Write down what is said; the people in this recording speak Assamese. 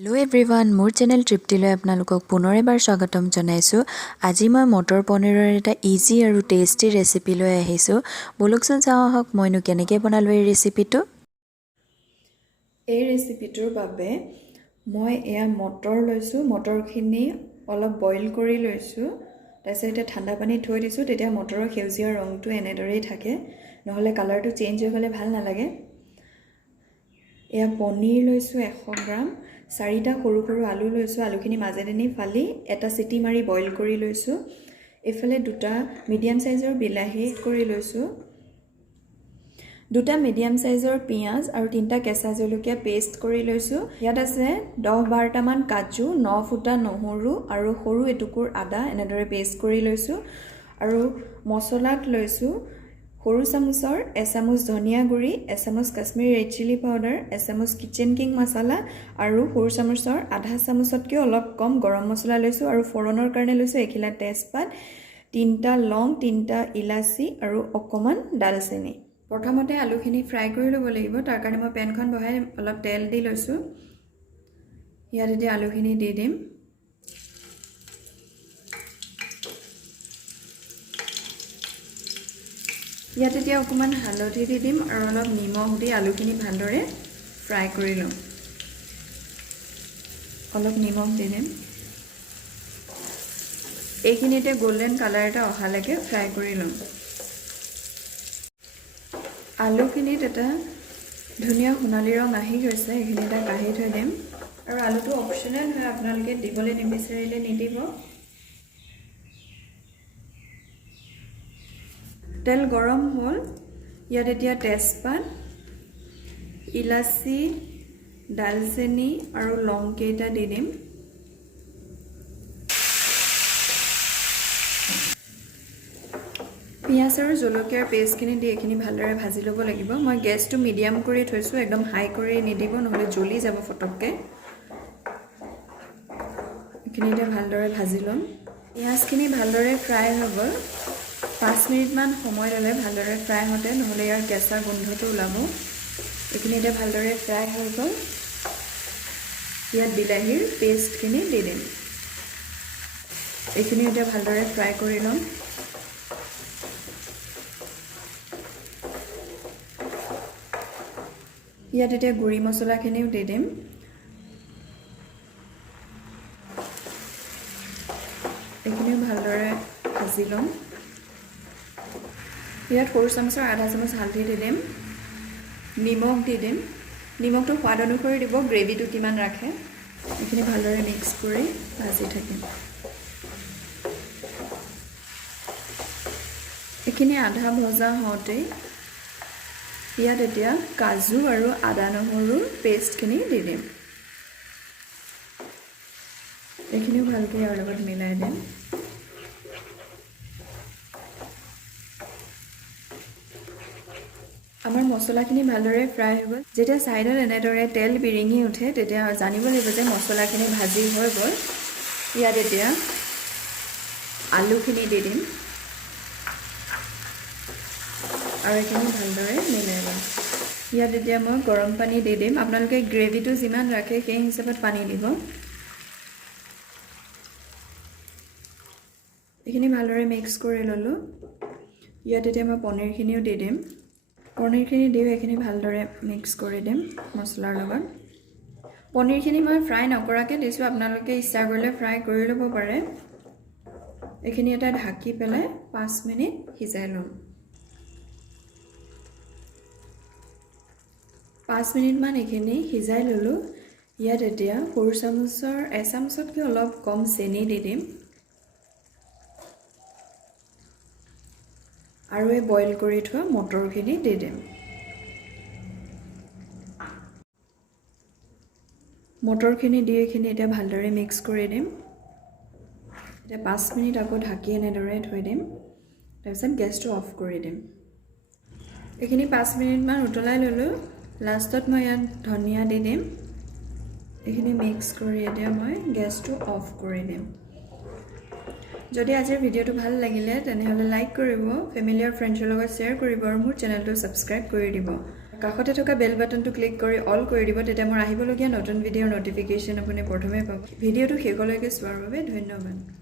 Hello everyone, মোৰ চেনেল তৃপ্তিলৈ আপোনালোকক পুনৰ এবাৰ স্বাগতম জনাইছোঁ। আজি মই মটৰ পনীৰৰ এটা ইজি আৰু টেষ্টি ৰেচিপি লৈ আহিছোঁ। বলকচোন চাওঁ আহক মইনো কেনেকৈ বনালোঁ এই ৰেচিপিটো। এই ৰেচিপিটোৰ বাবে মই এয়া মটৰ লৈছোঁ। মটৰখিনি অলপ বইল কৰি লৈছোঁ। তাৰপিছত এতিয়া ঠাণ্ডা পানীত থৈ দিছোঁ, তেতিয়া মটৰৰ সেউজীয়া ৰংটো এনেদৰেই থাকে, নহ'লে কালাৰটো চেঞ্জ হৈ গ'লে ভাল নালাগে। এয়া পনীৰ লৈছোঁ 100 গ্ৰাম, 4টা সৰু সৰু আলু লৈছোঁ। আলুখিনি মাজেদি ফালি এটা চিটি মাৰি বইল কৰি লৈছোঁ। এইফালে 2টা মিডিয়াম সাইজৰ বিলাহী কৰি লৈছোঁ, 2টা মিডিয়াম সাইজৰ পিঁয়াজ আৰু 3টা কেঁচা জলকীয়া পেষ্ট কৰি লৈছোঁ। ইয়াত আছে 10-12টা মান কাজু, 9 ফুটা নহৰু আৰু সৰু এটুকুৰ আদা এনেদৰে পেষ্ট কৰি লৈছোঁ। আৰু মছলাত লৈছোঁ সৰু চামুচৰ এচামুচ ধনিয়া গুড়ি, এচামুচ কাশ্মীৰী ৰেড চিলি পাউডাৰ, এচামুচ কিচেন কিং মছলা আৰু সৰু চামুচৰ আধা চামুচতকৈ অলপ কম গৰম মছলা লৈছোঁ। আৰু ফোড়নৰ কাৰণে লৈছোঁ এখিলা তেজপাত, 3টা লং, 3টা ইলাচি আৰু অকণমান ডালচেনি। প্ৰথমতে আলুখিনি ফ্ৰাই কৰি ল'ব লাগিব। তাৰ কাৰণে মই পেনখন বহাই অলপ তেল দি লৈছোঁ। ইয়াত এতিয়া আলুখিনি দি দিম। ইয়াত এতিয়া অকণমান হালধি দি দিম আৰু অলপ নিমখ দি আলুখিনি ভালদৰে ফ্ৰাই কৰি ল'ম। অলপ নিমখ দি দিম। এইখিনিতে গোল্ডেন কালাৰ এটা অহালৈকে ফ্ৰাই কৰি ল'ম। আলুখিনিত এটা ধুনীয়া সোণালী ৰং আহি গৈছে, এইখিনি এটা কাঢ়ি থৈ দিম। আৰু আলুটো অপশ্যনেল হয়, আপোনালোকে দিবলৈ নিবিচাৰিলে নিদিব। তেল গৰম হ'ল, ইয়াত এতিয়া তেজপাত, ইলাচি, ডালচেনি আৰু লং কেইটা দি দিম। পিঁয়াজ আৰু জলকীয়াৰ পেষ্টখিনি দি এইখিনি ভালদৰে ভাজি ল'ব লাগিব। মই গেছটো মিডিয়াম কৰি থৈছোঁ, একদম হাই কৰি নিদিব, নহ'লে জ্বলি যাব ফটককৈ। এইখিনি এতিয়া ভালদৰে ভাজি ল'ম। পিঁয়াজখিনি ভালদৰে ফ্ৰাই হৈ গ'ল। 5 মিনিটমান সময় ল'লে ভালদৰে ফ্ৰাই হওঁতে, নহ'লে ইয়াৰ কেঁচা গোন্ধটো ওলাব। এইখিনি এতিয়া ভালদৰে ফ্ৰাই হৈ গ'ল। ইয়াত বিলাহীৰ পেষ্টখিনি দি দিম। এইখিনি এতিয়া ভালদৰে ফ্ৰাই কৰি ল'ম। ইয়াত এতিয়া গুড়ি মছলাখিনিও দি দিম। এইখিনিও ভালদৰে ভাজি ল'ম। ইয়াত সৰু চামুচৰ আধা চামুচ হালধি দি দিম, নিমখ দি দিম। নিমখটো সোৱাদ অনুসৰি দিব, গ্ৰেভিটো কিমান ৰাখে। এইখিনি ভালদৰে মিক্স কৰি ভাজি থাকিম। এইখিনি আধা ভজা হওঁতেই ইয়াত এতিয়া কাজু আৰু আদা নহৰুৰ পেষ্টখিনি দি দিম। এইখিনিও ভালকৈ ইয়াৰ লগত মিলাই দিম। আমাৰ মছলাখিনি ভালদৰে ফ্ৰাই হৈ গ'ল। যেতিয়া ছাইডত এনেদৰে তেল বিৰিঙি উঠে, তেতিয়া জানিব লাগিব যে মছলাখিনি ভাজি হৈ গ'ল। ইয়াত এতিয়া আলুখিনি দি দিম আৰু এইখিনি ভালদৰে মিলাই ল'ম। ইয়াত এতিয়া মই গৰম পানী দি দিম। আপোনালোকে গ্ৰেভিটো যিমান ৰাখে সেই হিচাপত পানী দিব। এইখিনি ভালদৰে মিক্স কৰি ল'লোঁ। ইয়াত এতিয়া মই পনীৰখিনিও দি দিম। পনীৰখিনি দিও এইখিনি ভালদৰে মিক্স কৰি দিম মছলাৰ লগত। পনীৰখিনি মই ফ্ৰাই নকৰাকৈ দিছোঁ, আপোনালোকে ইচ্ছা কৰিলে ফ্ৰাই কৰি ল'ব পাৰে। এইখিনি এটা ঢাকি পেলাই 5 মিনিট সিজাই ল'ম। 5 মিনিটমান এইখিনি সিজাই ল'লোঁ। ইয়াত এতিয়া সৰু চামুচৰ এচামুচতকৈ অলপ কম চেনি দি দিম আৰু এই বইল কৰি থোৱা মটৰখিনি দি দিম। মটৰখিনি দি এইখিনি এতিয়া ভালদৰে মিক্স কৰি দিম। এতিয়া 5 মিনিট আকৌ ঢাকি এনেদৰে থৈ দিম। তাৰপিছত গেছটো অফ কৰি দিম। এইখিনি 5 মিনিটমান উতলাই ল'লোঁ। লাষ্টত মই ইয়াত ধনিয়া দি দিম। এইখিনি মিক্স কৰি এতিয়া মই গেছটো অফ কৰি দিম। যদি আজিৰ ভিডিঅ'টো ভাল লাগিলে তেনেহ'লে লাইক কৰিব, ফেমিলি আৰু ফ্ৰেণ্ডছৰ লগত শ্বেয়াৰ কৰিব আৰু মোৰ চেনেলটো ছাবস্ক্ৰাইব কৰি দিব। কাষতে থকা বেল বাটনটো ক্লিক কৰি অল কৰি দিব তেতিয়া মোৰ আহিবলগীয়া নতুন ভিডিঅ'ৰ নটিফিকেশ্যন আপুনি প্ৰথমে পাব ভিডিঅ'টো শেষলৈকে চোৱাৰ বাবে ধন্যবাদ